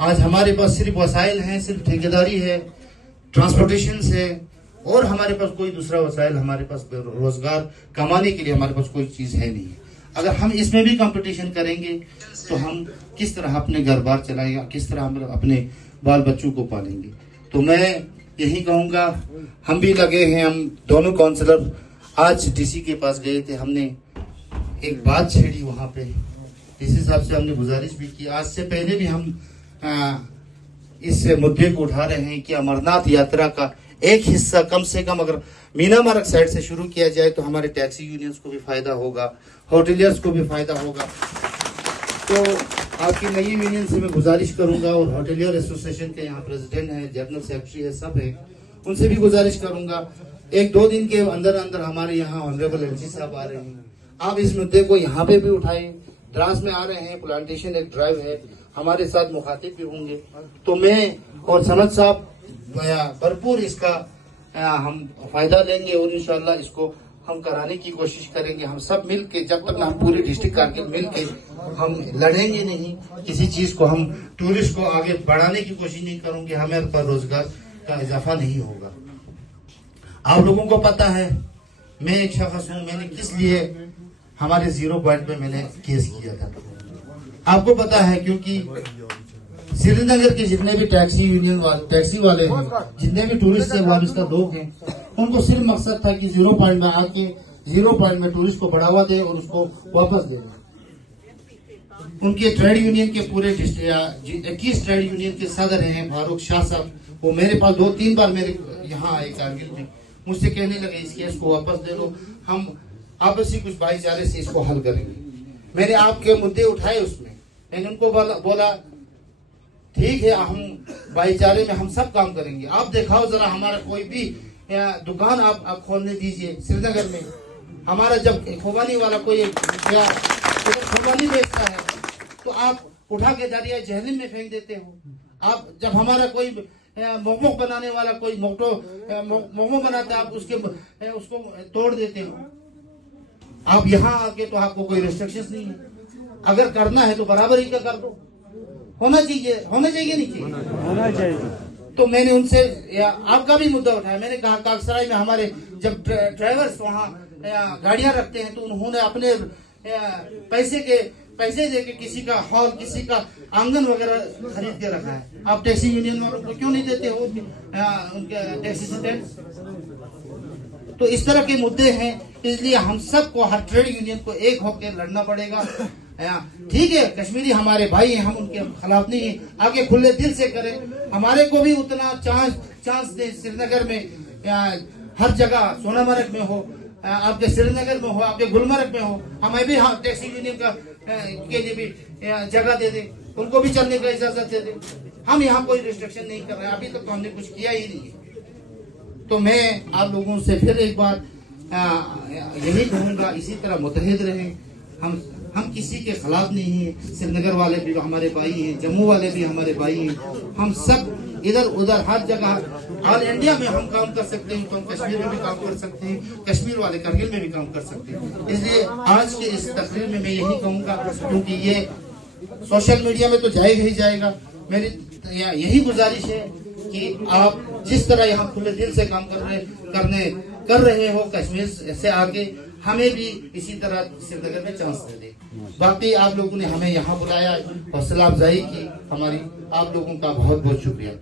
आज हमारे पास सिर्फ वसाइल हैं, सिर्फ ठेकेदारी है, ट्रांसपोर्टेशन है, और हमारे पास कोई दूसरा वसाइल, हमारे पास रोजगार कमाने के लिए हमारे पास कोई चीज है नहीं। अगर हम इसमें भी कंपटीशन करेंगे तो हम किस तरह अपने घर बार चलाएंगे, किस तरह हम अपने बाल बच्चों को पालेंगे। तो मैं यही कहूंगा, हम भी लगे हैं, हम दोनों काउंसलर आज डीसी के पास गए थे, हमने एक बात छेड़ी वहां पे, डीसी साहब से हमने गुजारिश भी की। आज से पहले भी हम इस मुद्दे को उठा रहे हैं कि अमरनाथ यात्रा का एक हिस्सा कम से कम अगर मीना मार्ग साइड से शुरू किया जाए तो हमारे टैक्सी यूनियंस को भी फायदा होगा, होटलियर्स को भी फायदा होगा। तो आपकी नई यूनियन से मैं गुजारिश करूंगा, और होटलियर एसोसिएशन के यहाँ प्रेसिडेंट है, जनरल सेक्रेटरी है, सब है, उनसे भी गुजारिश करूंगा, 1-2 दिन के अंदर अंदर हमारे यहाँ ऑनरेबल एलजी साहब आ रहे हैं, आप इस मुद्दे को यहाँ पे भी उठाएं। द्रास में आ रहे हैं, प्लांटेशन एक ड्राइव है, हमारे साथ मुखातिब भी होंगे। तो मैं और सनत साहब भरपूर इसका हम फायदा लेंगे, और इंशाल्लाह इसको हम कराने की कोशिश करेंगे। हम सब मिल के, जब तक हम पूरी डिस्ट्रिक्ट कारगिल मिल के हम लड़ेंगे नहीं, किसी चीज को हम टूरिस्ट को आगे बढ़ाने की कोशिश नहीं करेंगे, हमें पर रोजगार का इजाफा नहीं होगा। आप लोगों को पता है मैं एक शख्स हूँ, मैंने किस लिए हमारे 0 पॉइंट पे मैंने केस किया था, आपको पता है, क्योंकि श्रीनगर के जितने भी टैक्सी यूनियन वाले, टैक्सी वाले हैं, जितने भी टूरिस्ट से वाबस्ता लोग हैं, उनको सिर्फ मकसद था कि 0 पॉइंट में आके 0 पॉइंट में टूरिस्ट को बढ़ावा दे और उसको वापस दे। उनके ट्रेड यूनियन के पूरे 21 ट्रेड यूनियन के सदर हैं फारूक शाह साहब, वो मेरे पास 2-3 बार मेरे यहाँ आए कारगिल में, मुझसे कहने लगे इस केस को वापस दे लो, हम आपसी कुछ भाईचारे से इसको हल करेंगे। मैंने आपके मुद्दे उठाए, उसमें मैंने उनको बोला ठीक है, हम भाईचारे में हम सब काम करेंगे, आप दिखाओ जरा हमारा कोई भी दुकान आप खोलने दीजिए श्रीनगर में। हमारा जब खुबानी वाला कोई खुबानी बेचता है तो आप उठा के दरिया जहलिम में फेंक देते हो। आप जब हमारा कोई मोमोक बनाने वाला कोई मोमो बनाता है, आप उसको तोड़ देते हो। आप यहाँ आके तो आपको कोई रेस्ट्रिक्शंस नहीं है, अगर करना है तो बराबरी का कर दो, होना चाहिए नहीं चाहिए, होना चाहिए। तो मैंने उनसे आपका भी मुद्दा उठाया, मैंने कहा कागसराय में हमारे जब ड्राइवर्स वहाँ गाड़ियां रखते हैं तो उन्होंने अपने पैसे दे के किसी का हॉल, किसी का आंगन वगैरह खरीद के रखा है। आप टैक्सी यूनियन वालों को क्यों नहीं देते हो उनके टैक्सी से टैक्स? तो इस तरह के मुद्दे हैं, इसलिए हम सबको, हर ट्रेड यूनियन को एक होकर लड़ना पड़ेगा। ठीक है, कश्मीरी हमारे भाई हैं, हम उनके खिलाफ नहीं है, आगे खुले दिल से करें, हमारे को भी उतना चांस दे। श्रीनगर में हर जगह, सोनामर्ग में हो, आपके श्रीनगर में हो, आपके गुलमर्ग में हो, हमें भी टैक्सी यूनियन के लिए भी जगह दे दे, उनको भी चलने का इजाजत दे दे। हम यहाँ कोई रिस्ट्रिक्शन नहीं कर रहे, अभी तक तो हमने कुछ किया ही नहीं है। तो मैं आप लोगों से फिर एक बार यही कहूंगा, इसी तरह मुतहद रहें। हम किसी के खिलाफ नहीं है, श्रीनगर वाले भी हमारे भाई हैं, जम्मू वाले भी हमारे भाई हैं, हम सब इधर उधर हर जगह ऑल इंडिया में हम काम कर सकते हैं, तो हम कश्मीर में भी काम कर सकते हैं, कश्मीर वाले करगिल में भी काम कर सकते हैं। इसलिए आज के इस तकरीर में मैं यही कहूंगा, क्योंकि ये सोशल मीडिया में तो जाएगा ही जाएगा, मेरी यही गुजारिश है कि आप जिस तरह यहाँ खुले दिल से काम कर रहे हो कश्मीर से आगे, हमें भी इसी तरह श्रीनगर में चांस दे दे। बाकी आप लोगों ने हमें यहाँ बुलाया, हौसला अफजाई की हमारी, आप लोगों का बहुत बहुत शुक्रिया।